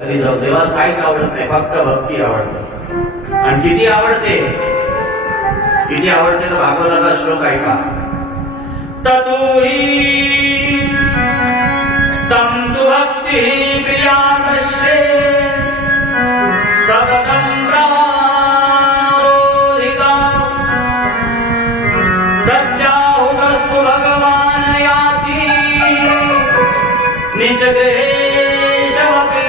तरी जाऊ देवाला काहीच आवडत नाही, फक्त भक्ती आवडते. आणि किती आवडते तर भागवताचा श्लोक ऐका. ततोही तं तु भक्तिः प्रिया कश्ये सततं प्राणोधिका तद्याहुतस्तु भगवान् याति निजगृहेशमपि.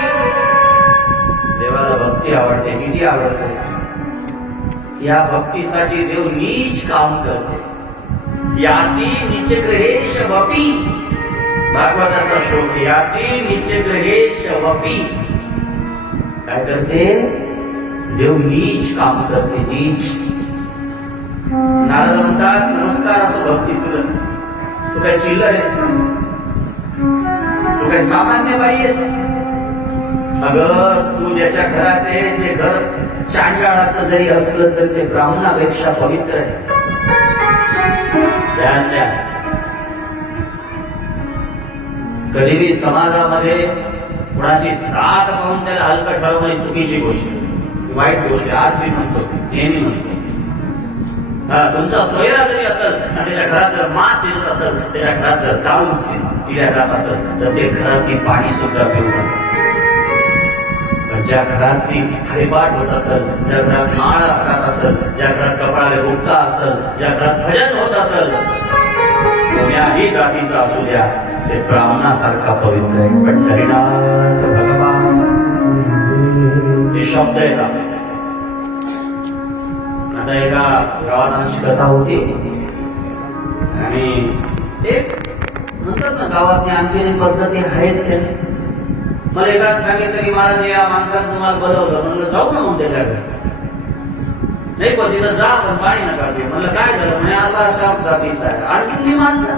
देवाला भक्ती आवडते, किती आवडते. या भक्तीसाठी देव नीच काम करते. याती निजगृहेशमपि. भागवताचा श्लोक. याती निजगृहेशमपि. काय करते देव? नीच काम करते, नीच. नारद म्हणतात नमस्कार असो भक्ती तुला. तू काय चिल्लर आहेस? तू काय सामान्य बाई आहेस? अगं तू ज्याच्या घरात आहे, जे घर चांडाळाचं जरी असलं तर ते ब्राह्मणापेक्षा पवित्र आहे. ध्यान द्या. कधीही समाजामध्ये कुणाची जात पाहून त्याला हलकं ठरवणे चुकीची गोष्ट, वाईट गोष्ट. आज मी म्हणतो, नेहमी म्हणतो. तुमचा सोयरा जरी असेल आणि त्याच्या घरात जर मांस शिजत असेल, त्याच्या घरात जर दारू पिल्या जात असेल तर ते घरातली पाणी सुद्धा पिऊ नका. ज्या घरात हरिपाठ होत असेल, ज्या घरात माळ हातात असेल, ज्या घरात कपाळाला गुप्ता असेल, ज्या घरात भजन होत असेल, कोण्याही जातीचा असू द्या, ते ब्राह्मणासारखा पवित्र आहे. पंढरीनाथ भगवान हे शब्द आहेत. आता एका गावात आमची कथा होती आणि एक म्हणतात ना गावातल्या आणखी पद्धती आहेत. मला एका सांगितलं की महाराज या माणसानं तुम्हाला बोलवलं. म्हणलं जाऊ ना मग त्याच्या घरी. नाही पण तिथं जा, पण पाणी नका पिऊ. म्हणलं काय झालं? म्हणजे असा अशा जातीचा आहे. आणखी मी मानता.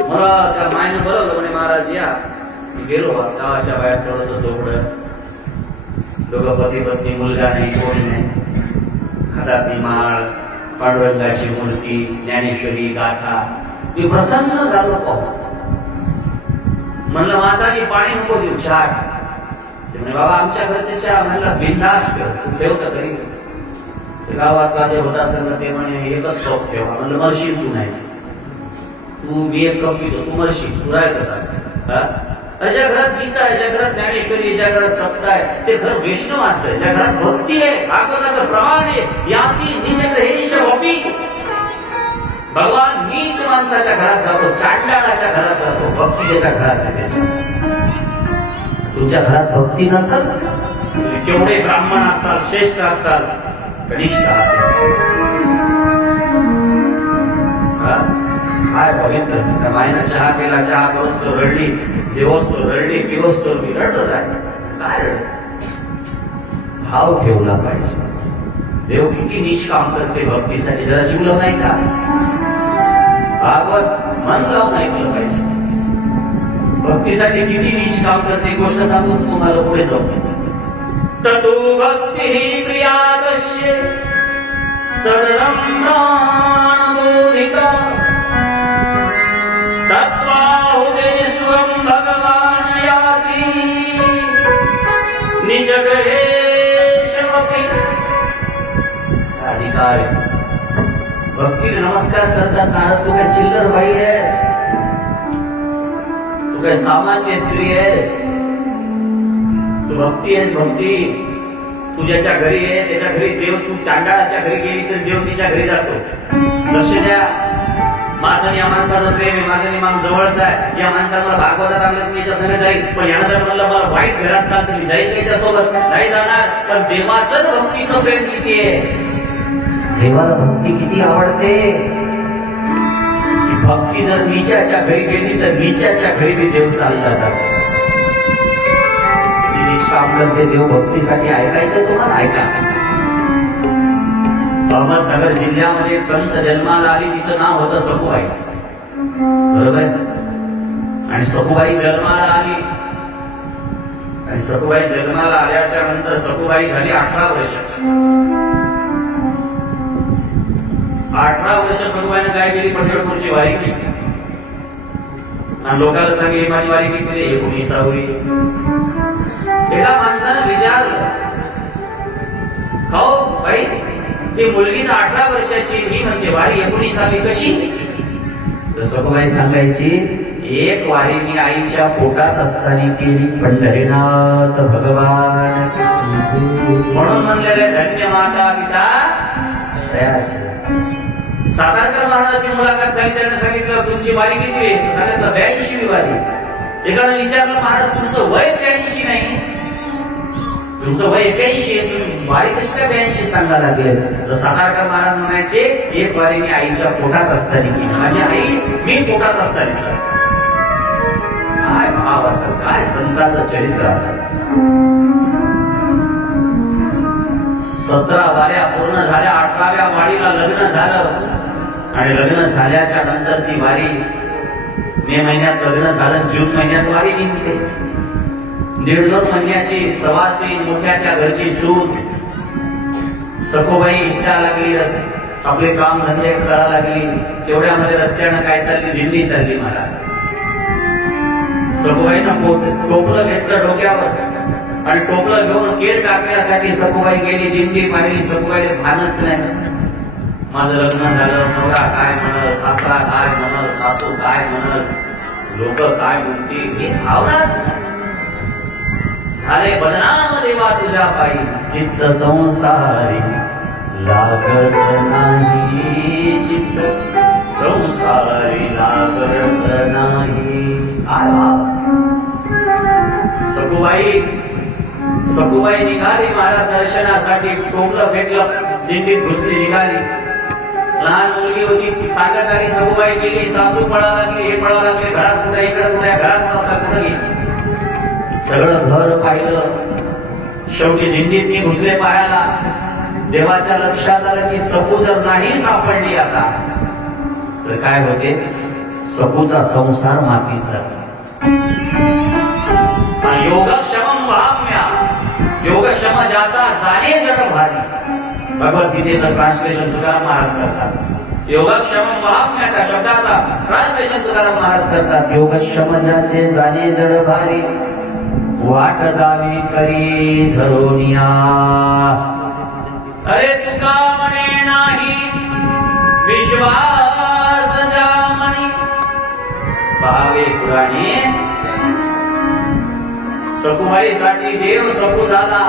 मला त्या मायनं बोलवलं. म्हणे महाराज या. गेलो गावाच्या बाहेर थोडस चोपडं. दोघं पती पत्नी, मुलगा नाही, कोणी नाही. हातातली माळ, पांडुरंगाची मूर्ती, ज्ञानेश्वरी गाथा. मी प्रसन्न झालो पाहू. म्हणलं माताजी पाणी नको देऊ, चहा. म्हणजे बाबा आमच्या घरचे चहा. म्हणला बिनधास्त ठेवतं तरी. गावातला जे होता सगळं ते म्हणे एकच कप ठेवा. म्हणलं मरशील तू. नाही तू मी एक कप पितो, तू मरशील. तू राह कसा. ज्या घरात गीता आहे, ज्या घरात ज्ञानेश्वरी, ज्या घरात सप्ताह आहे, ते घर वैष्णवाचं आहे. ज्या घरात भक्ती आहे, भागवताचं प्रमाण आहे. याती निजगृहेशमपि. भगवान नीच माणसाच्या घरात जातो, चांडाळाच्या घरात जातो. भक्ती त्याच्या घरात आहे. त्याच्या तुमच्या घरात भक्ती नसेल, तुम्ही केवढे ब्राह्मण असाल, श्रेष्ठ असाल, कनिष्ठ आहात. काय पवित्र. त्या मायनं चहा केला, चहा करोस तो रडली, जेवोस तो रडली, पिवोस तो मी रडतच आहे. काय रडत? भाव ठेवला पाहिजे. देव किती नीच काम करते भक्तीसाठी. जरा जीवलं नाही का? भागवत मन लावून ऐकलं पाहिजे. भक्तीसाठी किती नीच काम करते गोष्ट सांगून तुम्हाला पुढे जाऊ. ततो भक्तिः प्रिया कश्ये सततं प्राणोधिका तत्त्वाहुतेस्त्वं भगवान् याति निजगृहेशमपि. अधिकार भक्तीला नमस्कार करतात. नारद तू काय चिल्लर बाई आहेस? तू काय सामान्य स्त्री आहेस? तू भक्ती आहेस. भक्ती तू ज्याच्या घरी आहे त्याच्या घरी देव. तू चांडाळाच्या घरी गेली तरी देव तिच्या घरी जातो. लक्ष द्या. माझं या माणसाचं प्रेम आहे, माझं इमान जवळचं आहे. या माणसाला मला भागवतात आणलं मी याच्या संग जाईल. पण यानं जर म्हणलं मला वाईट घरात चालतं मी जाईल त्याच्यासोबत, नाही जाणार. पण देवाचंच भक्तीचं प्रेम किती आहे. देवाला भक्ती किती आवडते. भक्ती जर नीचाच्या घरी गेली तर नीचाच्या घरी बी देव चालला जातो. किती नीच काम करते देव भक्तीसाठी. ऐकायचं तुम्हाला? ऐका. अहमदनगर जिल्ह्यामध्ये एक संत जन्माला आली. तिचं नाव होतं सखुबाई. बरोबर. आणि सखुबाई जन्माला आली. आणि सखुबाई जन्माला आल्याच्या नंतर सखुबाई झाली 18 वर्षाची. 18 वर्ष सखुबाईनं काय केली? पंढरपूरची वारी केली. आणि लोकांना सांगितले माझी वारी किती 19वी. एका माणसानं विचारलं, हो बाई ती मुलगी तर 18 वर्षाची, मी म्हणते वारी 19वी कशी? तर सखूबाई सांगायची, एक वारी मी आईच्या पोटात असताना केली पंढरीनाथ भगवान. म्हणून म्हणलेले धन्य माता पिता दयाची. सातारकर महाराजांची मुलाखत झाली, त्यांना सांगितलं तुमची वारी किती आहे? सांगितलं 82वी वारी. एकानं विचारलं महाराज तुमचं वय 83 नाही, तुमचं वय 81 आहे, तुम्ही वारी कशी काय 82 सांगा लागेल? तर सातारकर महाराज म्हणायचे, एक वारी मी आईच्या पोटात असताना केली. माझी आई मी पोटात असताना. काय भाव असेल, काय संतांचं चरित्र असेल. 17 वाऱ्या पूर्ण झाल्या, 18व्या वारीला लग्न झालं आणि लग्न झाल्याच्या नंतर ती वारी मे महिन्यात लग्न झालं, जून महिन्यात वारी निघते. 1.5-2 महिन्याची सवासी मोठ्याच्या घरची सून सखूबाई इट्टा लागली, आपले काम धंदे करा लागली. तेवढ्यामध्ये रस्त्यानं काय चालली, दिंडी चालली महाराज. सखूबाईनं टोपलं घेतलं डोक्यावर आणि टोपलं घेऊन केर टाकण्यासाठी सखूबाई गेली. दिंडी पाहिली, सखूबाईला भानच नाही. माझं लग्न झालं, नवरा काय म्हणल, सासरा काय म्हणल, सासू काय म्हणल, लोक काय म्हणतील, ही भावनाच झाले. बदनाम देवा तुझ्या पायी, चित्त संसारी लागत नाही, चित्त संसारी लागत नाही. सखूबाई निघाली महाराज दर्शनासाठी. टोपलं फेकलं, दिंडीत घुसली, निघाली. लहान मुलगी होती, सांगत आली. सखूबाई गेली, सासू पळा लागली, हे पळा लागले, घरात कुठे इकडे कुठे, घरात असा कुठे गेली. सगळं घर पाहिलं. शेवटी दिंडीत मी घुसले पायाला. देवाच्या लक्षात आलं की सखू जर नाही सापडली आता तर काय होते, सखूचा संसार मातीचा. योगक्षमं वहाम्या, योगक्षम ज्याचा जाणे जड भारी. भगवद्गीतेचं ट्रान्सलेशन तुकाराम महाराज करतात. योगक्षमं वहाम्या त्या शब्दाचा ट्रान्सलेशन तुकाराम महाराज करतात. योगक्षम ज्याचे जाणे जड भारी, वाट दावी करी धरोनिया. अरे तुका म्हणे नाही विश्वास जामणी. भावे पुराणे सखूबाईसाठी देव सखू झाला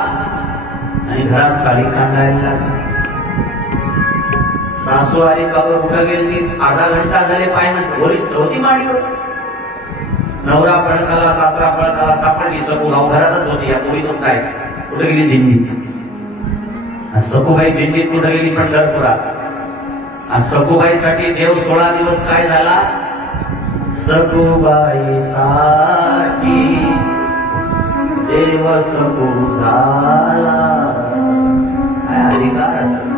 आणि घरात साडी काढायला लागली. सासू आली कावर उठा गेली, अर्धा घंटा झाले पायनच वरिष्ठ होती मांडली. नवरा पळत आला, सासरा पळत आला, सापडली सखू. गाव घरातच होती. या पोळीचं काय कुठे गेली, दिंडीत. सखूबाई दिंडीत कुठे गेली, पंढरपुरात. सखूबाईसाठी देव 16 दिवस काय झाला, सखूबाई साठी देव सखू झाला. काय अधिकार असेल.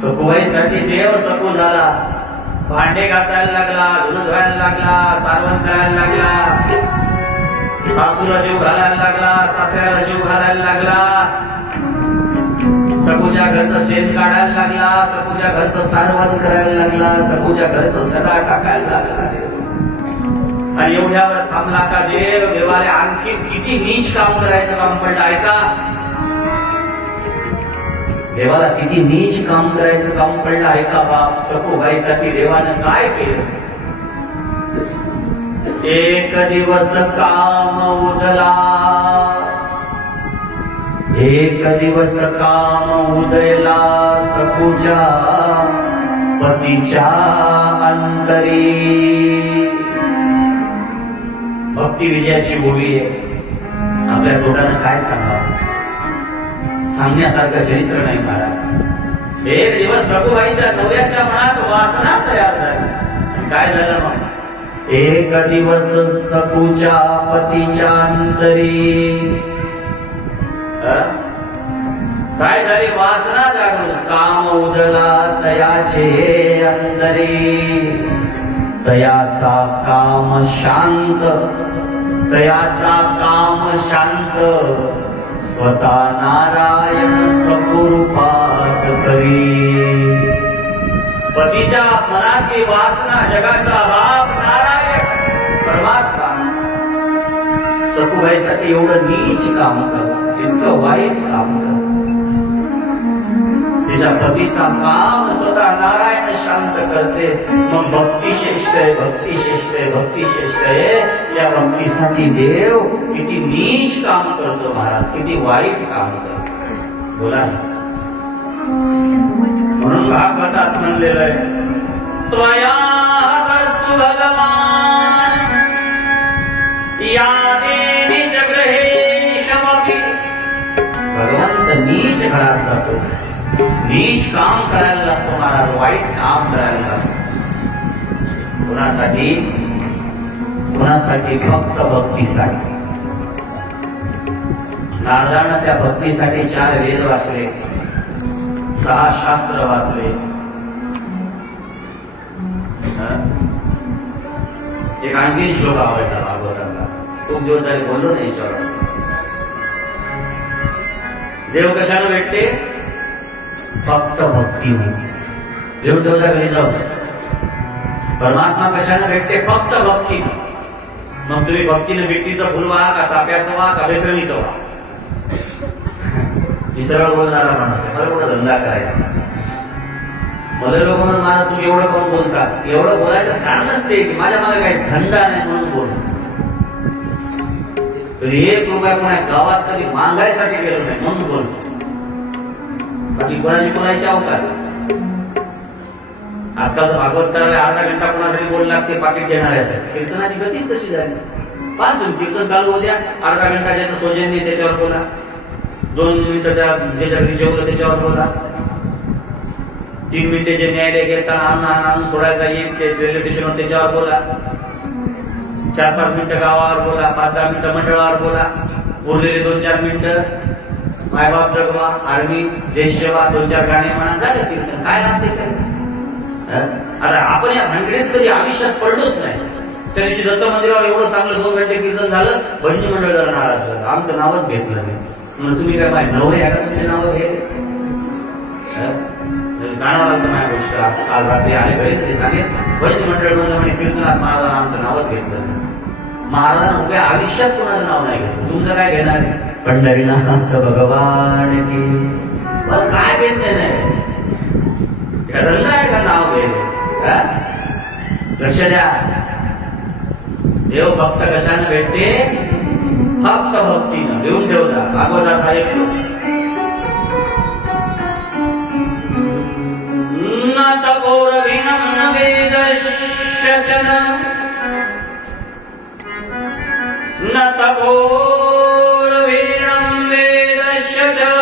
सखूबाईसाठी देव सखू झाला. भांडे घासायला लागला, धुणं धुवायला लागला, सारवण करायला लागला, सासूला जीव घालायला लागला, सासऱ्याला जीव घालायला लागला, सखूच्या घरचं शेण काढायला लागला, सखूच्या घरचं सारवण करायला लागला, सखूच्या घरचं सडा टाकायला लागला. आणि एवढ्यावर थांबला का देव? देवाला आणखी किती नीच काम करायचं काम पडलं. ऐका, देवाला किती नीच काम करायचं काम पडलं. ऐका बाप, सखूबाईसाठी देवानं काय केलं. एक दिवस काम उदला, एक दिवस काम उदयला सखूच्या पतीच्या अंतरी. भक्ती विजयाची बोली आहे. आपल्या तोटानं काय सांगावं, सांगण्यासारखं चरित्र नाही महाराज. एक दिवस सखूबाईच्या नवऱ्याच्या मनात वासना तयार झाली. आणि काय झालं मग? एक दिवस सखूच्या पतीच्या अंतरी काय झाली? वासना जागृत. काम उदला तयाचे अंतरी, तयाचा काम शांत, तयाचा काम शांत, स्वतः नारायण सकुरूपात करी. पतीच्या मनातली वासना, जगाचा बाप नारायण परमात्मा सखूबाईसाठी एवढं नीच काम करतो, इतकं वाईट काम करतो. तिच्या पतीचा काम स्वतः नारायण शांत करते. मग भक्ती श्रेष्ठ आहे, भक्ती श्रेष्ठ आहे, भक्ती श्रेष्ठ आहे. या भक्तीसाठी देव किती नीच काम करतो महाराज, किती वाईट काम करतो. बोला. म्हणून भागवतात म्हणलेलं आहे, त्वया हतस्तु भगवान या देवी जगृहेशमपि. भगवंत नीच घरात जातो, नीच काम करायला लागतो महाराज, वाईट काम करायला लागतो. कुणासाठी? कुणासाठी? फक्त भक्तीसाठी. नारदानं त्या भक्तीसाठी 4 वेद वाचले, 6 शास्त्र वाचले. एक आणखी श्लोक आवडला भागवताला, खूप दिवस झाले बोललो नाही याच्यावर. देव कशानं भेटते? फक्त भक्तीने. देव देवता घरी जाऊ. परमात्मा कशानं भेटते? फक्त भक्तीने. मग तुम्ही भक्तीने बिट्टीचं फुल व्हा का चाप्याचं व्हा का बेसरणीचं व्हा. ही सरळ बोलणारा माणूस आहे, मला कुठं धंदा करायचा. मला लोक म्हणून मला तुम्ही एवढं कोण बोलता? एवढं बोलायचं कारणच ते की माझ्या मला काही धंदा नाही म्हणून बोलतो. एक रुपया कोणा गावात कधी मागायसाठी गेलो नाही म्हणून बोलतो. बाकी कोणाची कोणाची अवकाश. आजकाल तर भागवत करायला अर्धा घंटा कोणासाठी बोल लागते पाकिट घेणाऱ्यासाठी. कीर्तनाची गतीच तशी झाली. पहा तुम्ही कीर्तन चालू होत्या, अर्धा घंटा ज्याचं सोजेन त्याच्यावर बोला, 2 मिनिटं ज्याच्या घरी जेवलं त्याच्यावर बोला, 3 मिनिटे जे न्यायालय घेताना आणून सोडायला येईल ते रेल्वे स्टेशनवर त्याच्यावर बोला, 4-5 मिनिटं गावावर बोला, 5-10 मिनिटं मंडळावर बोला, उरलेले 2-4 मिनिटं मायबाप जगवा, आर्मी, देश सेवा, 2-4 गाणे म्हणा, झालं कीर्तन. काय लागते काय? आता आपण या भानगडीत कधी आयुष्यात पडलोच नाही. त्या दिवशी दत्त मंदिरावर एवढं चांगलं 2 घंटे कीर्तन झालं, भजनी मंडळ जरा नाराज झालं, आमचं नावच घेतलं नाही. म्हणून तुम्ही काय माझे नवरे आहे का तुमचे नाव घे? गाणं लागतं माझ्या गोष्ट. काल रात्री आले घरी ते सांगेल भजनी मंडळ म्हणलं म्हणे कीर्तनात महाराजांना आमचं नावच घेतलं नाही. महाराजांना उभ्या आयुष्यात कोणाचं नाव नाही घेतलं. तुमचं काय घेणार? पंढरीनाथ भगवान की. मला काय घेतलं नाही. धंदा आहे का नाव घे? लक्ष द्या. देव भक्त कशानं भेटते? फक्त भक्तीनं. लिहून ठेव जा. भागवताचा एक श्लोक. न तपोरविणं न वेदश्चनं न तपोरविणं वेदश्चनं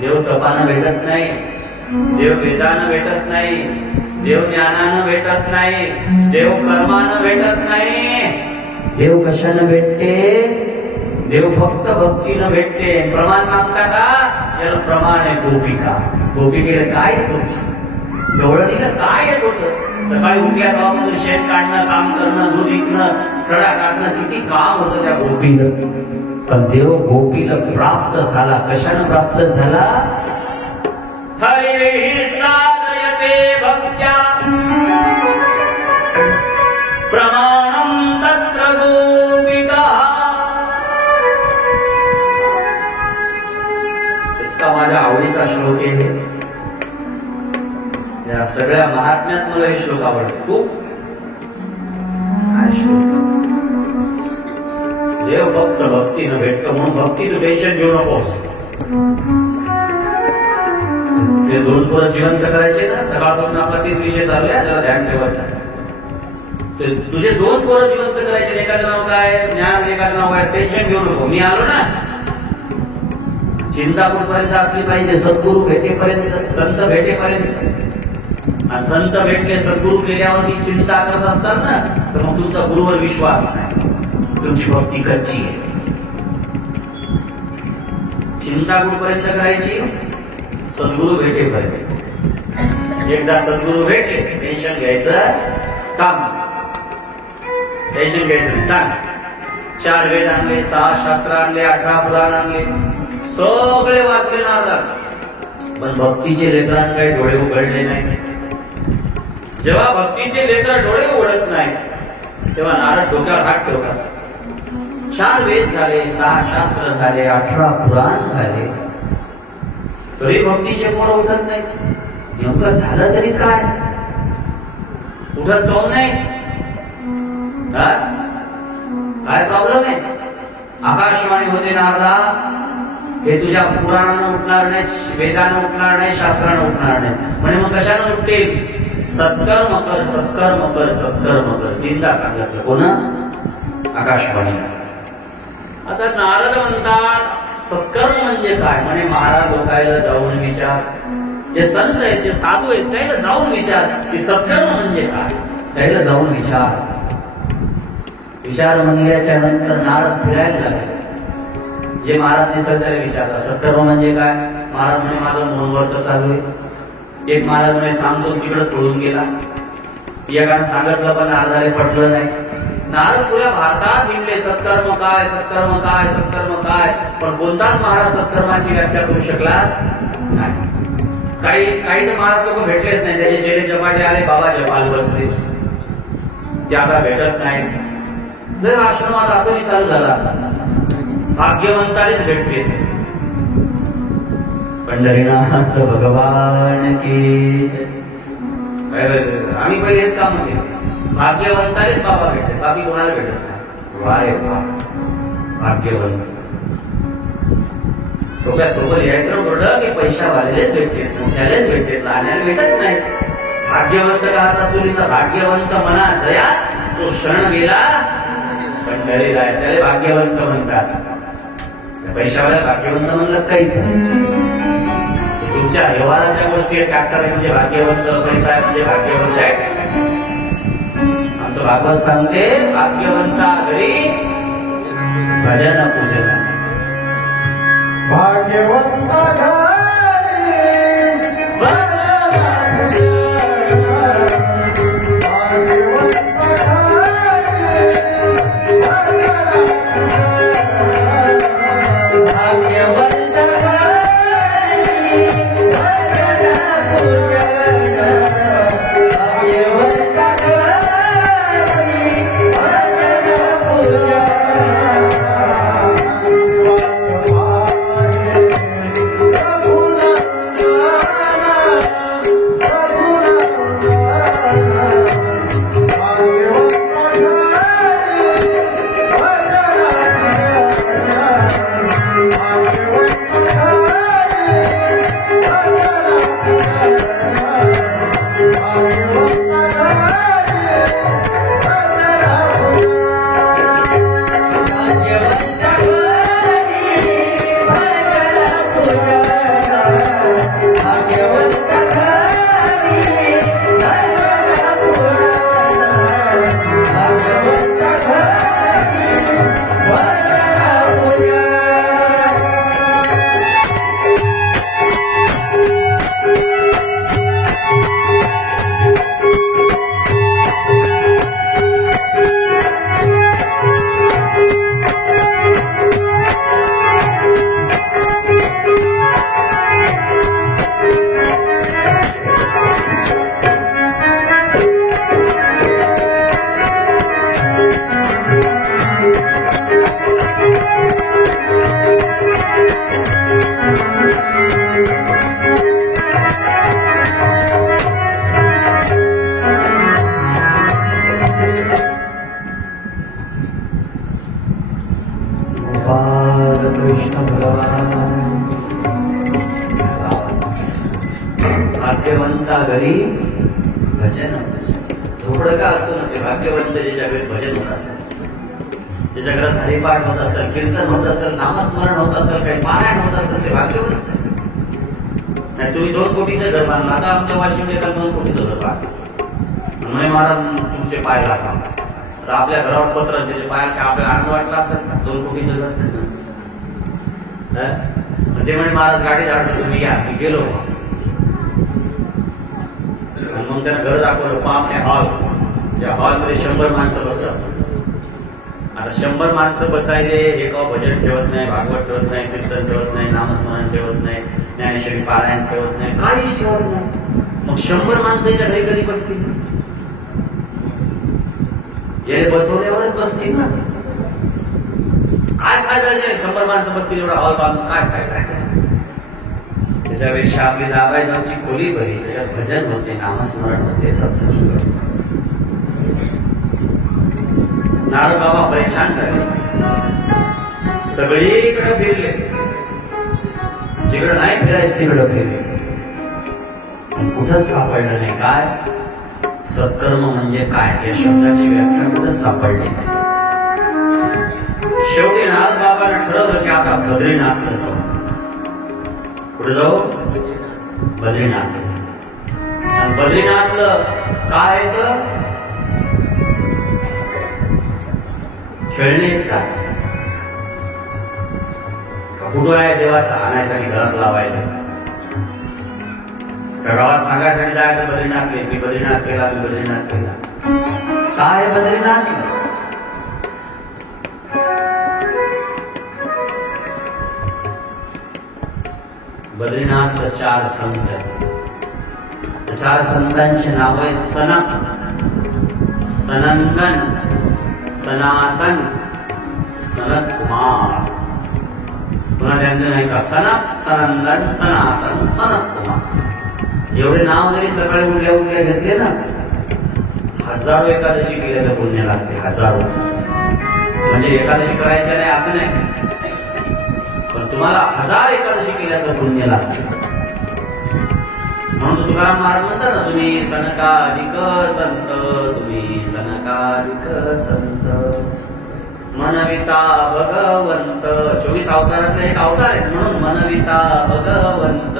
देव तपानं भेटत नाही, देव वेदानं भेटत नाही, देव ज्ञानानं भेटत नाही, देव कर्मानं भेटत नाही. देव कशानं भेटते? देव फक्त भक्तीनं भेटते. प्रमाण मागता का? याला प्रमाण आहे गोपिका. गोपिकेला काय येत होत? गवळणीला काय येत होत? सकाळी उठल्या तेव्हापासून शेण काढणं, काम करणं, दूध विकणं, सडा काढणं, किती काम होतं त्या गोपीला. पण देव गोपीला प्राप्त झाला. कशानं प्राप्त झाला? हरिः साधयते भक्त्या प्रमाणं तत्र गोपिका. इतका माझ्या आवडीचा श्लोक आहे. या सगळ्या महात्म्यात मला हे श्लोक आवडते खूप. देव फक्त भक्तीनं भेटतो. म्हणून भक्तीचं टेन्शन घेऊ नकोस. ते 2 पोरं जिवंत करायचे ना, सकाळपासून आपला तेच विषय चालू आहे, त्याला ध्यान ठेवायचं. तुझे 2 पोरं जिवंत करायचे. एकाचं नाव काय? ज्ञान. एकाचं नाव काय? टेन्शन घेऊ नको. मी आलो ना. चिंतापूर पर्यंत असली पाहिजे, सद्गुरू भेटेपर्यंत, संत भेटेपर्यंत. संत भेटले, सद्गुरू केल्यावर मी चिंता करत असाल ना, तर मग तुमचा गुरुवर विश्वास नाही, तुमची भक्ती कच्ची आहे. चिंता कुठपर्यंत करायची? सद्गुरू भेटेपर्यंत. एकदा सद्गुरू भेटले, टेन्शन घ्यायचं काम, टेन्शन घ्यायचं नाही. सांग, 4 वेद आणले, 6 शास्त्र आणले, 18 पुराण आणले, सगळे वाचले नारदान, पण भक्तीचे लेकरांना काही डोळे उघडले नाही. जेव्हा भक्तीचे लेकर डोळे उघडत नाही तेव्हा नारद डोक्यावर हात ठेवतात. 4 वेद झाले, 6 शास्त्र झाले, 18 पुराण झाले, तरी भक्तीचे पोर उठत नाही. नेमकं झालं तरी काय? उठत काऊन नाही? काय प्रॉब्लेम आहे? आकाशवाणी होते नारदा, हे तुझ्या पुराणानं उठणार नाही, वेदानं उठणार नाही, शास्त्रानं उठणार नाही. म्हणजे मग कशानं उठतील? सत्कर्म कर, सत्कर्म कर, सत्कर्म कर. 3दा सांगितलं. कोण? आकाशवाणी. आता नारद म्हणतात सत्कर्म म्हणजे काय? म्हणे महाराज लोकायला जाऊन विचार, जे संत आहेत, जे साधू आहेत, त्याला जाऊन विचार की सत्कर्म म्हणजे काय. त्याला जाऊन विचार. विचार म्हणल्याच्या नंतर नारद फिरायला लागले. जे महाराज दिसत त्याला विचारला सत्कर्म म्हणजे काय? महाराज म्हणे माझं मनोवर्त चालू आहे. एक महाराज म्हणे सांगतो तिकडे तोडून गेला. एकाने सांगितलं पण नारदाला पटलं नाही. नारद पुऱ्या भारतात हिंडले, सत्कर्म काय, सत्कर्म काय, सत्कर्म काय, पण कोणताच महाराज सत्कर्माची व्याख्या करू शकला नाही. काही तर महाराज लोक भेटलेच नाही. त्याचे चेहरे जपाटे आले, बाबा जपाल बसले, ते आता भेटत नाही. जर आश्रमात असंही चालू झाला, भाग्यवंतानेच भेटले. पंढरीनाथ भगवान की. आम्ही पहिले हेच काम केलं, भाग्यवंतानेच बाबा भेटले, बाकी कोणाला भेटत नाही. वारे भाग्यवंत. सोप्या सोबत यायचं बरं की पैशावालेच भेटते, मोठ्यालेच भेटते, लहान्याला भेटत नाही. भाग्यवंत का? चुलीचा भाग्यवंत म्हणा जया, तो क्षण गेला पंढरीला, त्याला भाग्यवंत म्हणतात. पैशावाल्या भाग्यवंत म्हणलं काही तुमच्या व्यवहाराच्या गोष्टी आहेत. ट्रॅक्टर आहे म्हणजे भाग्यवंत, पैसा आहे म्हणजे भाग्यवंत आहे. आमचं भागवत सांगते भाग्यवंता घरी भजन पूजन. भाग्यवंता भाग्यवंता घरी भजन. झोपडं का असो ना, ते भाग्यवंत ज्याच्या घरी भजन होत असेल, ज्याच्या घरात हरिपाठ होत असेल, कीर्तन होत असेल, नामस्मरण होत असेल, काही पारायण होत असेल, ते भाग्यवंत. नाही तुम्ही 2 कोटीचं घर बांधलं. आता आमच्या वाशिम जिल्ह्यात 2 कोटीचं घर बांधलं म्हणे महाराज तुमचे पाय लागला. तर आपल्या घरावर पत्र त्याचे पायाला काय आपल्याला आनंद वाटला असेल का? 2 कोटीचं घर ते म्हणे महाराज गाडी धाडतो तुम्ही या. मी गेलो आणि मग त्यानं घर दाखवलं. पाम हॉल, त्या हॉलमध्ये 100 माणसं बसतात. आता 100 माणसं बसायले, एका भजन ठेवत नाही, भागवत ठेवत नाही, कीर्तन ठेवत नाही, नामस्मरण ठेवत नाही, ज्ञानेश्वरी पारायण ठेवत नाही, काहीच ठेवत नाही. मग 100 माणसाच्या घरी कधी बसतील? जे बसवल्यावरच बसतील ना. काय फायदा नाही 100 माणसं बसतील एवढा हॉल बांधून, काय फायदा? त्याच्यापेक्षा आपली दाबाईची खोली भरी, त्याच्यात भजन होते, नामस्मरण होते, सत्संग होते. नारद बाबा परेशान झाले, सगळीकडे फिरले, जिकडे नाही फिरायचं तिकडे फिरले, कुठंच सापडलं नाही. काय सत्कर्म म्हणजे काय या शब्दाची व्याख्या कुठंच सापडली नाही. शेवटी नारद बाबांना ठरवलं की आता बद्रीनाथला जाऊ. कुठे जाऊ? बद्रीनाथ. आणि बद्रीनाथला काय तर खेळणे का कुठं आहे देवाचा आणायसाठी घरात लावायला, त्या गावात सांगायसाठी जायचं बद्रीनाथ मी बद्रीनाथ केला, मी बद्रीनाथ केला. काय बद्रीनाथ? बद्रीनाथला 4 संत. 4 संतांचे नाव आहे सनक, सनंदन, सनातन, सनत कुमार. पुन्हा त्यांचं नाही का सनक, सनंदन, सनातन, सनत कुमार. एवढे नाव जरी सकाळी उठल्या उठल्या घेतले ना, हजारो एकादशी केल्याचं पुण्य लागते. हजारो म्हणजे एकादशी करायच्या नाही असं नाही, पण तुम्हाला 1000 एकादशी केल्याचं पुण्य लागते. म्हणून तुकाराम महाराज म्हणतात ना, तुम्ही सनकाधिक संत, तुम्ही सनकाधिक संत, मनविता भगवंत. 24 अवतारातला एक अवतार आहे, म्हणून मनविता भगवंत,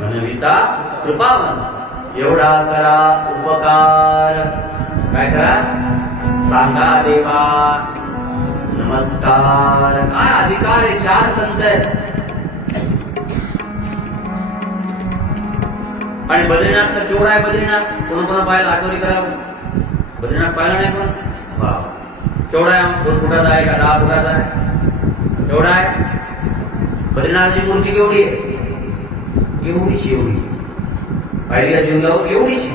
मनविता कृपावंत. एवढा करा उपकार, काय करा? सांगा देवा नमस्कार. काय अधिकार आहे? 4 संत आहेत. आणि बद्रीनाथला केवढा आहे? बद्रीनाथ कोणा पाहिलं? आठवणी करा. बद्रीनाथ पाहिलं नाही कोण? वा, केवढा आहे? 2 फुटाचा आहे का 10 फुटाचा आहे? एवढा आहे. बद्रीनाथची मूर्ती केवढी आहे? एवढीची. एवढी पाहिली का जीवनावर? एवढीची.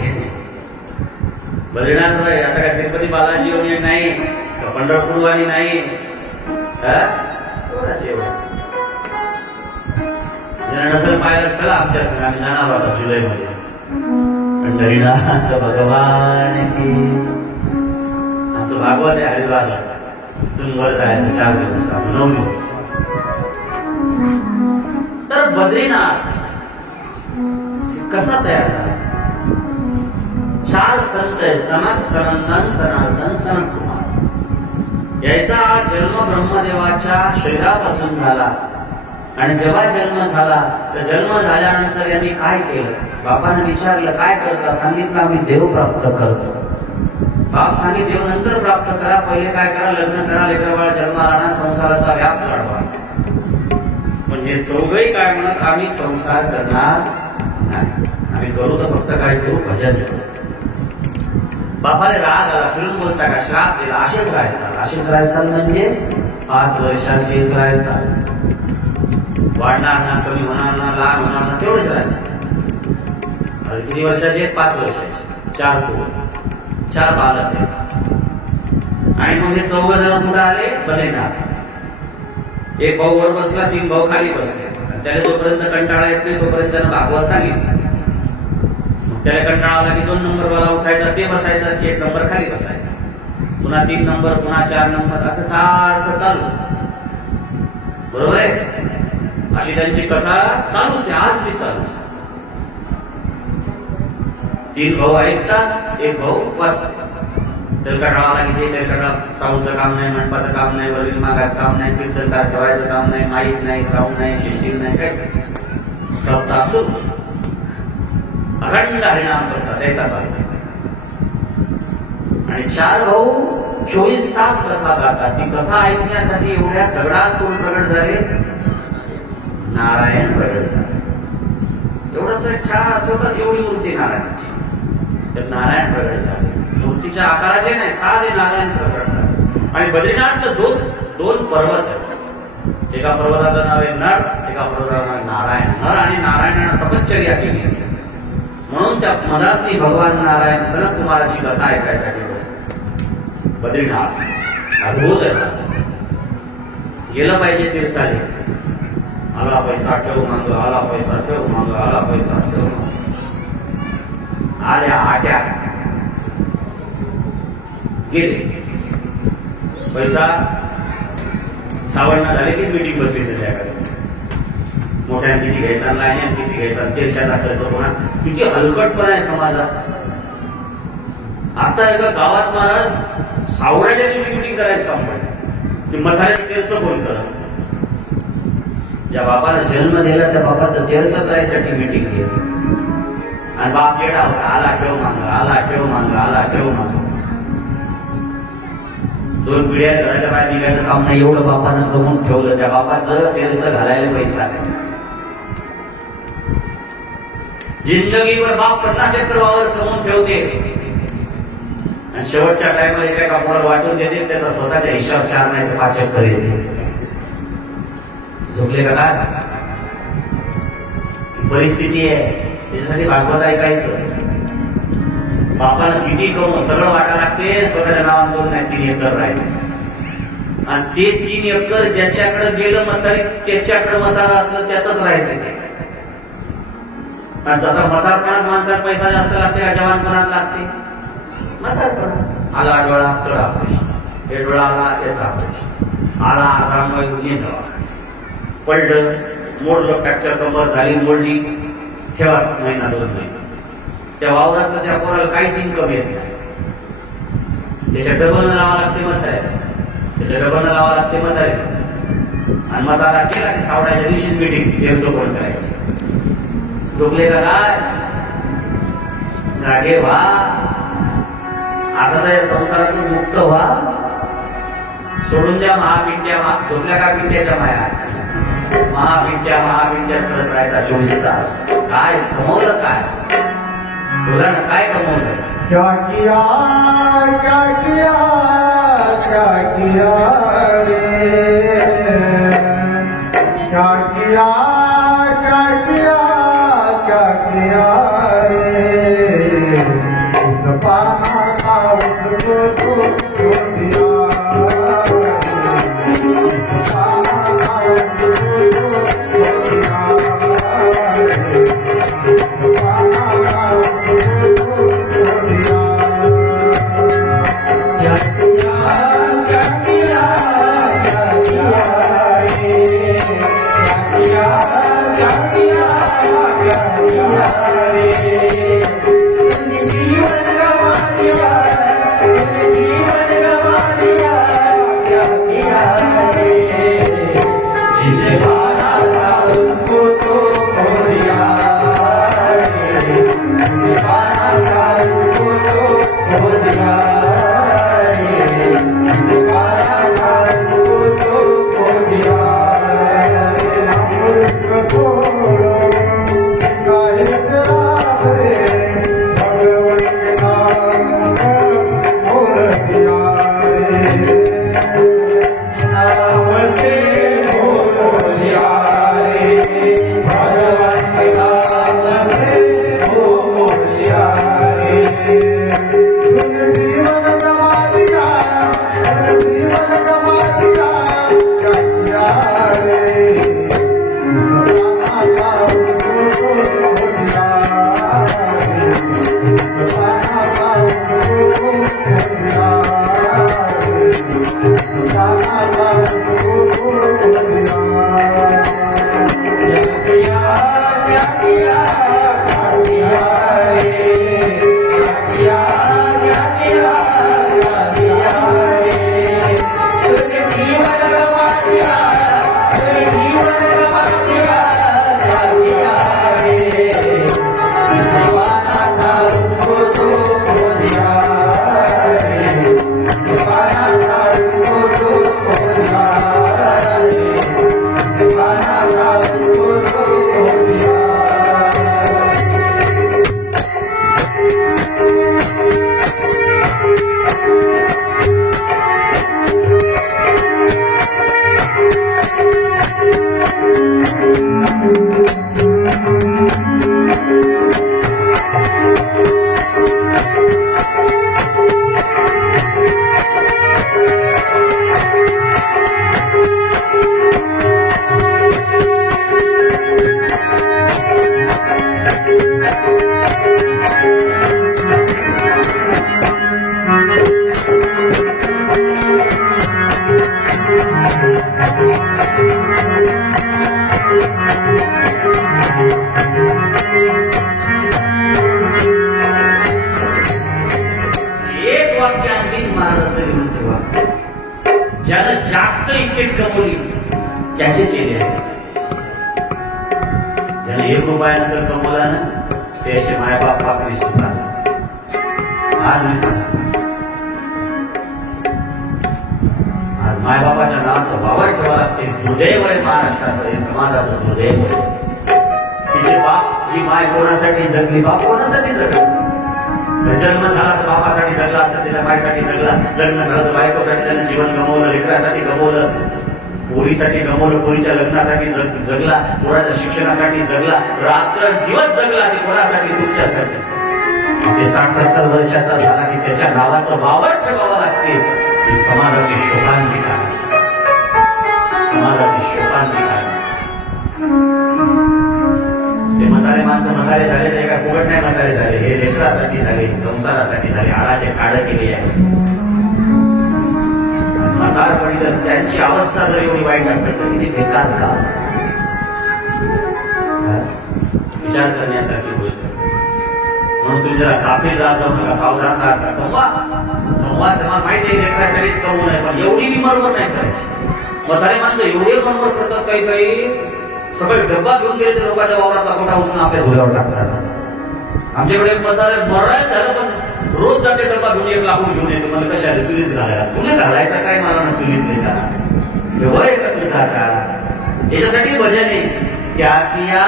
बद्रीनाथ असं काय तिरुपती बालाजी एवढी नाही, पंढरपूरवाली नाही. नसेल पाहिलं चला आमच्या संग, आम्ही जाणार होता जुलैमध्ये. पंढरीनाथ भगवान की. आमचं भागवत आहे हरिद्वारला, तिथून वर जायचं 4 दिवस 9 दिवस. तर बद्रीनाथ कसा तयार झाला? 4 संत आहे, सनक, सनंदन, सनातन, सनत कुमार. याचा जन्म ब्रह्मदेवाच्या शरीरापासून झाला. आणि जेव्हा जन्म झाला तर जन्म झाल्यानंतर यांनी काय केलं? बापाने विचारलं काय करता? सांगितलं आम्ही देव प्राप्त करतो. बाप सांगितलं देव नंतर प्राप्त करा, पहिले काय करा? लग्न करा, लेकरं बाळ जन्माला आणा, संसाराचा व्याप चालवा. पण हे चौघही काय म्हणत? आम्ही संसार करणार नाही, आम्ही करू तर फक्त काय करू? भजन करू. बापाला राग आला, फिरून बोलता का? श्राप दिला. असेच राहायचा. असेच राहायचा म्हणजे 5 वर्षाचीच राहायचा. वाढणार ना, कमी होणार ना, लहान होणार ना, तेवढंच राहायचं. किती वर्षाचे? 5 वर्षाचे. 4 पोरं, 4 बालक. आणि मग हे 4 जण कुठं आले? बद्रीनाथ. एक भाऊ वर बसला, 3 भाऊ खाली बसले. त्याला जोपर्यंत कंटाळा येत नाही तोपर्यंत त्यानं भागवत सांगितलं. त्याला कंटाळा आला की 2 नंबर वाला उठायचा, ते बसायचा, 1 नंबर खाली बसायचा, पुन्हा 3 नंबर, पुन्हा 4 नंबर, असं सारखं चालूच. बरोबर आहे? अशी त्यांची कथा चालूच आहे, आज बी चालूच. 3 भाऊ ऐकतात, 1 भाऊ वाचतात. तेलकटाळा आला की ते तेलकटाळा. साऊंडचं काम नाही, मंडपाचं काम नाही, वरली मागाचं काम नाही, कीर्तनकार ठेवायचं काम नाही, माईक नाही, साऊंड नाही, शिस्टिंग नाही, काहीच नाही. सप्ताह सुरू, अखंड हरिनाम सप्ताह त्याचा चालू. आणि 4 भाऊ 24 तास कथा गातात. ती कथा ऐकण्यासाठी एवढ्या दगडात कोण प्रगट झाले? नारायण प्रगट झाले. एवढंच छान छोटा एवढी मूर्ती नारायणाची, त्यात नारायण प्रगट झाले. मूर्तीच्या आकाराचे नाही, साधे नारायण प्रगट झाले. आणि बद्रीनाथला दोन पर्वत आहेत. एका पर्वताचं नाव आहे नर, एका पर्वताचं नाव नारायण. नर आणि नारायणानं तपश्चर्या केली, म्हणून त्या मधातली भगवान नारायण सनत कुमाराची कथा ऐकायसाठी बसले. बद्रीनाथ अद्भुत आहे. गेलं पाहिजे तीर्थाने. आला पैसा ठेव मांग, आला पैसा ठेव मांग, आला पैसा ठेव मांग. आल्या आट्या गेले. पैसा सावडणं झाले की मीटिंग बसली संध्याकाळी. मोठ्याने किती घ्यायचा, लहान्याने किती घ्यायचा, तेरशाचा खर्च होणार. किती हलकटपणा आहे समाजात. आता एका गावात महाराज सावड्याच्या दिवशी मीटिंग करायचं काम पडलं की मथाऱ्याचं तेरस कोण करत. ज्या बापाला जन्म दिला त्या बापाचं तेरस करायसाठी मीटिंग घेतली. आणि बाप येडा होता, आला ठेव मांग, आला ठेव मांग, आला ठेव मांग. 2 पिढ्या घराच्या बाहेर निघायचं काम नाही, एवढं बापानं कमवून ठेवलं. त्या बापाचं तेरस घालायला पैसा नाही. जिंदगीवर बाप 50 एकर वावर कमवून ठेवते आणि शेवटच्या टाइमला एका कामाला वाटून देते. त्याचा स्वतःच्या हिशोब 4 नाही तर 5 एकर येते. झोपले का काय? परिस्थिती आहे. त्याच्यासाठी भागवत ऐकायचं. बापाला किती कमवून सगळं वाटा लागते, स्वतःच्या नावात 2 नाही 3 एकर राहिले. आणि ते 3 एकर ज्याच्याकडे गेलं म्हातारी, त्याच्याकडे म्हातारा असलं त्याच राहायचं. आता म्हातारपणात माणसाला पैसा जास्त लागते का जवानपणात लागते? म्हातारपणात. आला डोळा तर ऑपरेशन, हे डोळा आला त्याचा ऑपरेशन, आला आराम पडलं, मोडलं, फ्रॅक्चर कंबर झाली, मोडली, ठेवा महिना 2 महिने. त्या वावरातलं त्या पोराला काहीच इन्कम येत नाही. त्याच्या डबलनं लावा लागते म्हाताऱ्याला, त्याच्या डबलनं लावा लागते म्हाताऱ्याला. आणि म्हातारा केला की सावडाच्या दिवशीच मीटिंग तेरसो कोण करायचं. झोपले का काय? जागे व्हा. आता तर या संसारातून मुक्त व्हा. सोडून द्या महापिंट्या. झोपल्या का पिंट्याच्या माया? महापिंट्याच करत राहायचा 24 तास. काय कमवलं? काय बोला ना, काय कमवलं? क्या किया क्या किया क्या किया रे, क्या किया क्या किया क्या किया रे. सपना था उसको तो दिया, Thank you. एक वाक्य आणखी महाराजांचं लिहून ठेवा, ज्यानं जास्त इस्टेट कमवली त्याचेच केले आहे. ज्याने 1 रुपया नसेल कमवला ना त्याचे मायबाप बाप विसरतात. आज मी सांगा, आज मायबापाच्या नावाचं वावर ठेवा लागते. दुर्दैव आहे महाराष्ट्राचं, हे समाजाचं दुर्दैव आहे. तिचे बाप जी माय कोणासाठी जगली, बाप कोणासाठी जगला? जन्म झाला तर बापासाठी जगला असं, त्याच्या मायसाठी जगला. लग्न झालं तर बायकोसाठी त्यानं जीवन गमवलं, लेकरासाठी गमवलं, पोरीसाठी गमवलं, पोरीच्या लग्नासाठी जगला, पोराच्या शिक्षणासाठी जगला, रात्र दिवस जगला. ते कोणासाठी? तुमच्यासाठी. ते 60-70 वर्षाचा झाला की त्याच्या नावाचं वावर ठेवावं लागते. ही समाजाची शोभांतिका आहे, समाजाची शोभांतिका आहे. ते म्हातारे माणसं म्हातारे झाले ते काय फुकट नाही म्हातारे झाले, हे लेकरासाठी झाले, संसारासाठी झाले, आळाचे काढ केले आहे. म्हातारपणी जर त्यांची अवस्था जर एवढी वाईट असेल तर किती बेकार का? विचार करण्यासारखी गोष्ट. म्हणून तुम्ही जरा काफील राहत जाऊ नका, सावधान राहत जा. कमवा तुम्हाला माहिती आहे लेकरासाठीच कमवू नये, पण एवढी बी मरमर नाही करायची. म्हातारे माणसं एवढे मरमर करतात, काही काही सगळे डब्बा घेऊन गेले ते लोकांच्या वावरातला कोटा उचलून आपल्या धुल्यावर टाकतात. आमच्याकडे म्हातारे मरायला झालं पण रोज जाते डब्बा घेऊन 1 लाखून घेऊन येतो. मला कशाला चुलीत घालायला? तुला घालायचा काय मला ना चुलीत नाही का? वय का तुझा का? याच्यासाठी भजन आहे. क्या किया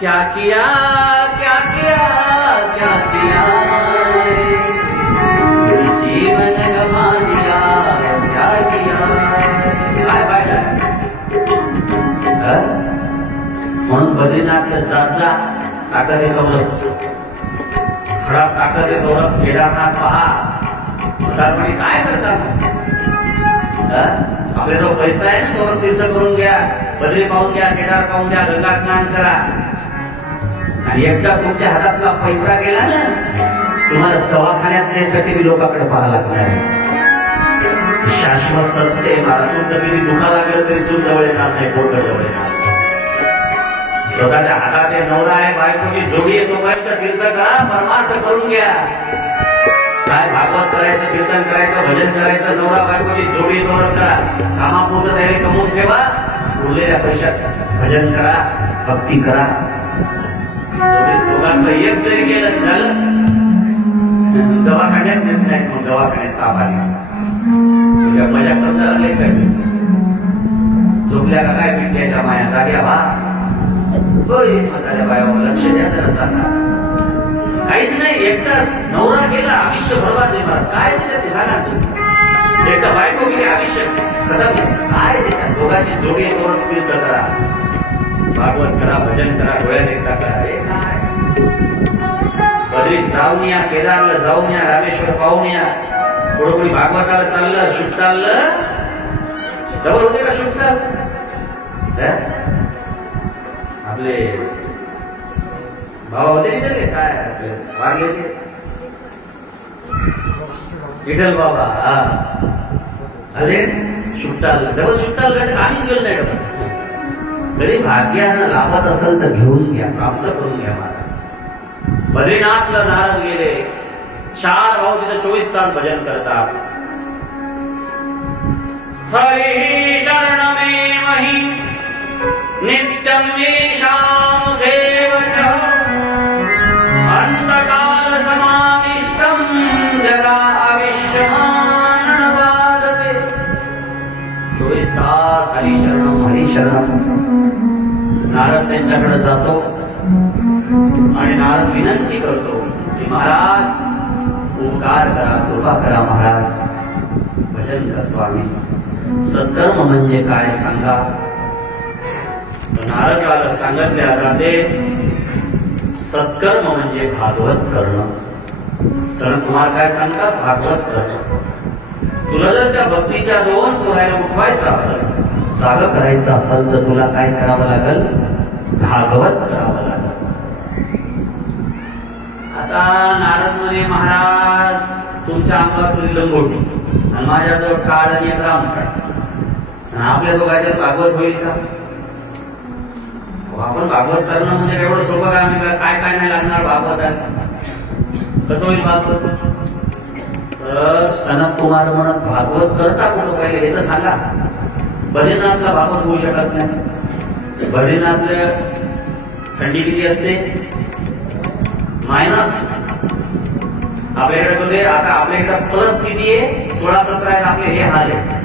क्या किया क्या किया क्या किया, जीवन गवा दिया क्या किया. काय फायदा? म्हणून बद्रीनाथला जात जा, ताकद गौरव खराब ताकद गौरव केदारनाथ पहा. म्हातारपणी काय करतात? आपल्याजवळ पैसा आहे ना, गौरव तीर्थ करून घ्या, बद्री पाहून घ्या, केदार पाहून घ्या, गंगा स्नान करा. आणि एकदा तुमच्या हातातला पैसा गेला ना, तुम्हाला दवाखान्यात यासाठी लोकांकडे पाहावं लागणार. शाश्वत सत्य महाराज, तुमचं किती दुखा लागलं तरी सूर जवळ येणार नाही, पोट जवळ येणार. स्वतःच्या हातात नवरा आहे, बायकोची जोडी आहे, तोपर्यंत तीर्थ करा, परमार्थ करून घ्या. काय भागवत करायचं, कीर्तन करायचं, भजन करायचं, नवरा बायकोची जोडी तोरण करा. कामापुरतं त्याने कमवून ठेवा, उरलेल्या पैशात भजन करा, भक्ती करा. दोघांना एक जरी गेलं झालं, दवाखान्यात नेत नाही. मग दवाखान्यात ताप आला माझ्या समजा लागले काय झोपल्या का काय पिंड्याच्या माया जाग्या बा म्हाताऱ्या बाया लक्ष द्यायचं सांगा. काहीच नाही, एकदा नवरा गेला आयुष्य बरबाद आहे महाराज. काय त्याच्यात ते सांगा तुम्ही. एकदा बायको गेली आयुष्य खतम. काय त्याच्यात? दोघांची जोडी तोरण तीर्थ करा, भागवत करा, भजन करा, डोळ्यात एकदा करा. हे काय बद्रीत जाऊन या, केदारला जाऊन या, रामेश्वर पाहून या. कोणी भागवताला चाललं, शुभ चाललं, डबल होते का शुभ चाल? आपले बाबा होते नाही काय वारले ते विठ्ठल बाबा. हा अरे शुभताल डबल शुभताल घट आम्हीच गेलो नाही. डबल कधी भाग्यानं लाभत असेल तर घेऊन घ्या, प्राप्त करून घ्या महाराज. बद्रीनाथला नारद गेले, 4 भाऊ तिथे 24 तास भजन करतात. हरी शरणमेवहि नित्यं येषां देवच अंतकाल समाविष्टं जरा आविष्यमान बाधते. 24 तास हरी शरणम हरी शरणम. नारद त्यांच्याकडे जातो आणि नारद विनंती करतो की महाराज उपकार करा, कृपा करा महाराज, भजन करतो आम्ही. सत्कर्म म्हणजे काय सांगा. नारदाला सांगितल्या जाते सत्कर्म म्हणजे भागवत करणं. सरण कुमार काय सांगतात? भागवत करणं. तुला जर त्या भक्तीच्या 2 पोरायला उठवायचं असेल, जागं करायचं असेल तर तुला काय करावं लागेल? भागवत करावं लागेल. आता नारद म्हणे महाराज तुमच्या अंगावर तुरी लंगोटी आणि माझ्याजवळ काळ आणि एक रामकाळ. आपल्या दोघांच्यात भागवत होईल का? आपण भागवत करणं म्हणजे एवढं सोपं काय? आम्ही काय काय नाही लागणार भागवताला? कसं होईल भागवत? तर सनत कुमार म्हणत भागवत करता कुठं पहिले हे तर सांगा. बद्रीनाथला भागवत होऊ शकत नाही. बद्रीनाथला थंडी किती असते? मायनस. आपल्याकडे होते आता आपल्याकडे प्लस किती आहे? 16-17 आहेत आपले. हे हाल आहे.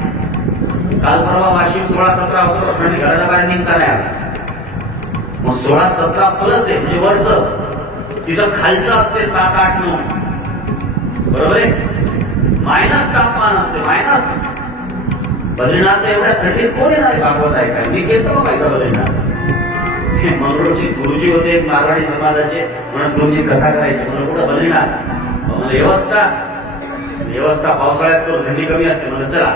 काल परवा वाशिम 16-17 होतो आणि घराच्या बाहेर निघता नाही आला. मग 16-17 प्लस आहे म्हणजे वरच. तिथं खालचं असते 7-8-9. बरोबर आहे? मायनस तापमान असते. मायनस. बद्रीनाथला एवढ्या थंडीत कोण येणार आहे भागवत आहे काय? मी गेलो बाबा एकदा बद्रीनाथ. मंगळूरचे गुरुजी होते मारवाडी समाजाचे. म्हणून गुरुजी कथा करायचे. म्हणून कुठं बद्रीनाथ? व्यवस्था पावसाळ्यात करू, थंडी कमी असते. म्हणून चला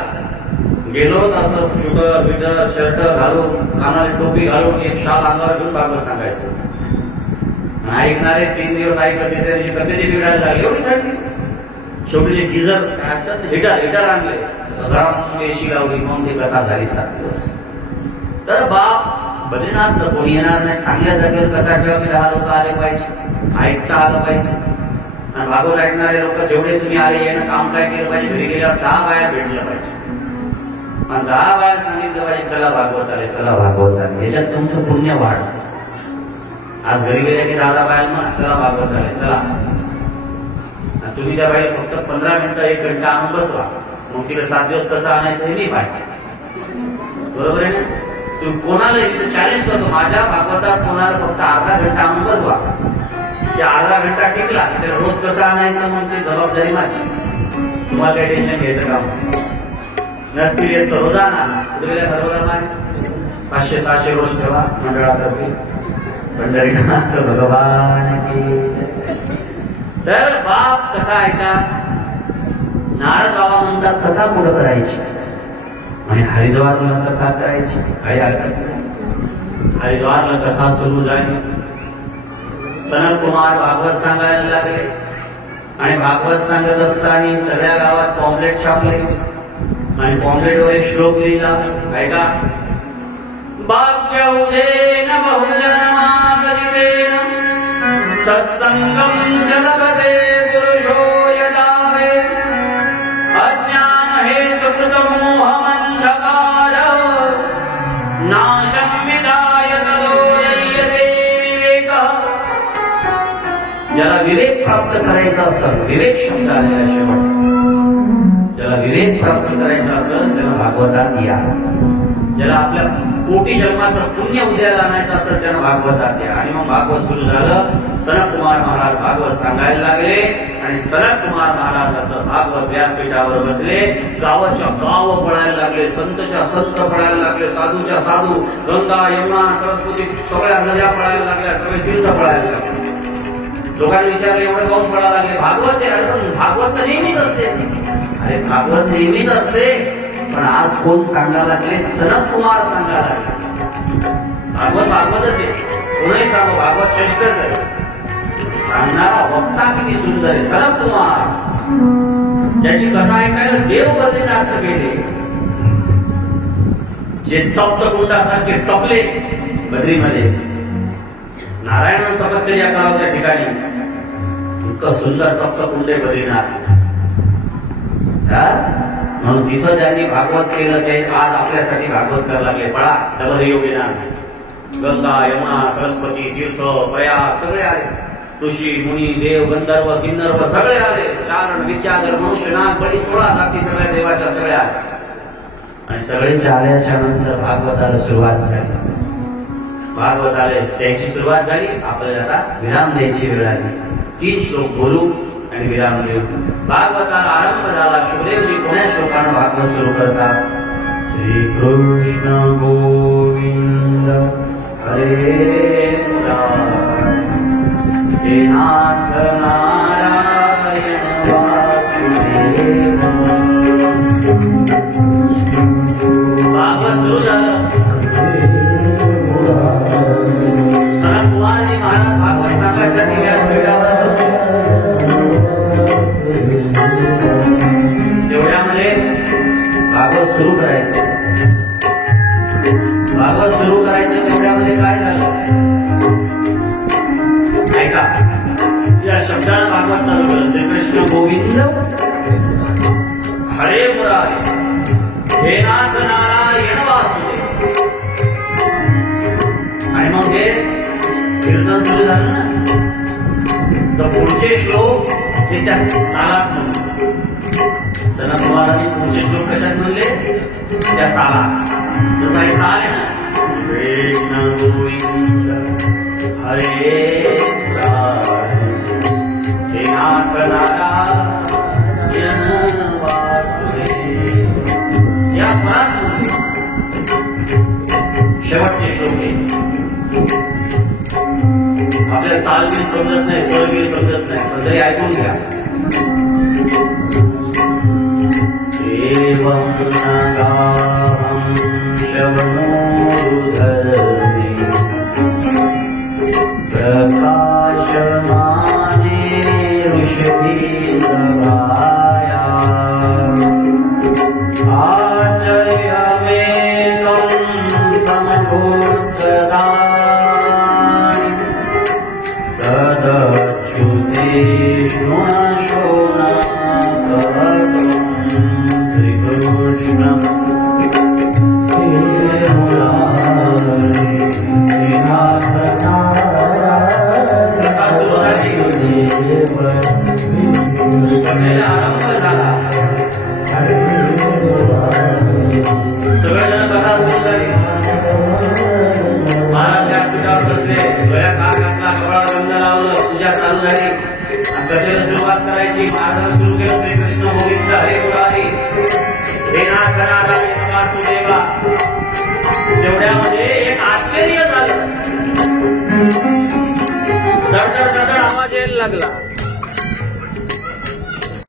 गेलो. तसं शूटर बिटर शर्ट घालून कानाला टोपी घालून एक शाल अंगावर घेऊन भागवत सांगायचं. ऐकणारे 3 दिवस ऐकलं. तिसऱ्या दिवशी तब्येती बिघडायला लागली. एवढी थंडी. शेवटी जे गिझर काय असतात हिटर आणले. घरामध्ये एसी लावली. मग ती कथा झाली 7 दिवस. तर बाप बद्रीनाथ कोणी येणार नाही. चांगल्या जागेवर कथा ठेवावी. 10 लोक आले पाहिजे. ऐकता आलं पाहिजे. आणि भागवत ऐकणारे लोक जेवढे तुम्ही आले यानं काम काय केलं पाहिजे? घरी गेल्यावर 10 बाया भेटलं पाहिजे. आणि 10 बाया सांगितलं पाहिजे चला भागवत आले, चला भागवत आले. याच्यात तुमचं पुण्य वाढ. आज घरी गेल्या की 10 बायांना चला भागवत आले चला. तुम्ही त्या बाईला फक्त 15 मिनिटं 1 घंटा आणून बसवा. मग तिला 7 दिवस कसं आणायचं हे मी पाहिजे. बरोबर आहे ना? तुम्ही कोणाला इथं चॅलेंज करतो माझ्या भागवतात कोणाला फक्त अर्धा घंटा आणून बसवा. की अर्धा घंटा टिकला तर रोज कसं आणायचं मग ते जबाबदारी माझी. तुम्हाला काही टेन्शन घ्यायचं काम नसतील येत रोजाना उद्या बरोबर मागे 500-600 रोज ठेवा मंडळातर्फे. पंढरीनाथ भगवान की. तर बाप कथा ऐका. नारद बाबा म्हणतात कथा पुढं करायची आणि हरिद्वारला कथा करायची. हरिद्वारला कथा सुरू झाली. सनत कुमार भागवत सांगायला लागले आणि भागवत सांगत असताना सगळ्या गावात पॉम्पलेट छापले आणि पॉम्पलेटवर एक श्लोक लिहिला. ऐका. भाग्यउदेन बहुजन्मागतितेन सत्संगम च लभते पुरुषो यदा वे अज्ञान हेतुकृत मोहमन्धकार नाशं विधाय तदोदयते विवेकः. ज्याला विवेक प्राप्त करायचा असेल, विवेक शब्द आलेला शेवटचा, ज्याला विवेक प्राप्त करायचा असेल त्याला भागवतात या. ज्याला आपल्या कोटी जन्माचं पुण्य उद्याला आणायचं असेल त्यानं भागवतात या. आणि मग भागवत सुरू झालं. सनत कुमार महाराज भागवत सांगायला लागले आणि सनत कुमार महाराजाचं भागवत व्यासपीठावर बसले. गावाच्या गाव पळायला लागले, संतच्या संत पळायला लागले, साधूच्या साधू, गंगा यमुना सरस्वती सगळ्या नद्या पळायला लागल्या, सगळे तीर्थ पळायला लागले. लोकांनी विचारलं एवढं गाऊन पळायला लागले. भागवत भागवत तर नेहमीच असते. अरे भागवत नेहमीच असते पण आज कोण सांगायला लागले? सनत कुमार सांगायला लागले. भागवत भागवतच आहे. कोणीही सांगू भागवत श्रेष्ठच आहे. सांगणारा वक्ता किती सुंदर आहे. सनत कुमार ज्याची कथा ऐकायला देव बद्रीनाथ गेले. जे तप्त कुंडासारखे तपले बद्रीमध्ये. नारायण तपश्चर्या करावं त्या ठिकाणी. इतकं सुंदर तप्त कुंड आहे बद्रीनाथ. म्हणून तिथं ज्यांनी भागवत केलं ते आज आपल्यासाठी भागवत करायला लागले. पळा डबल योगीनाथ. गंगा यमुना सरस्वती तीर्थ प्रयाग सगळे आले. ऋषी मुनी देव गंधर्व किन्नर्व सगळे आले. चारण विद्याधर मनुष्य नाग बळी 16 जाती सगळ्या देवाच्या सगळ्या आल्या. आणि सगळेच आल्याच्या नंतर भागवताला सुरुवात झाली. भागवत आले त्याची सुरुवात झाली. आपल्याला आता विराम द्यायची वेळ आली. 3 श्लोक बोलू आणि विराम देऊ. भागवताला आरंभ झाला. शुभदेवजी पुण्या श्लोकानं भागवत सुरू करतात. श्री कृष्ण गोविंद हरे हे नाथ नारायण वासुदेव. भागवत सुरू झालं. सनत कुमारजी महाराज भागवत सांगायसाठी व्यासपीठावर बसले. तेवढ्यामध्ये भागवत सुरू करायचं. भागवत चालू केलं. श्रीकृष्ण गोविंद हरे मुरारे हे नाथ नारायण वासुदेव. आणि मग हे कीर्तन सुरू झालं ना, तर पुढचे श्लोक हे त्या तालात म्हणले. सनत कुमारांनी पुढचे श्लोक कशात म्हणले? त्या तालात. जसा हे ताल आहे ना, कृष्ण गोविंद हरे मुरारे हे नाथ नारायण वासुदेव, या स्वरात शेवटचे श्लोक आहे. आपल्याला तालबी समजत नाही, स्वरबी समजत नाही, पण तरी ऐकून घ्या. एवं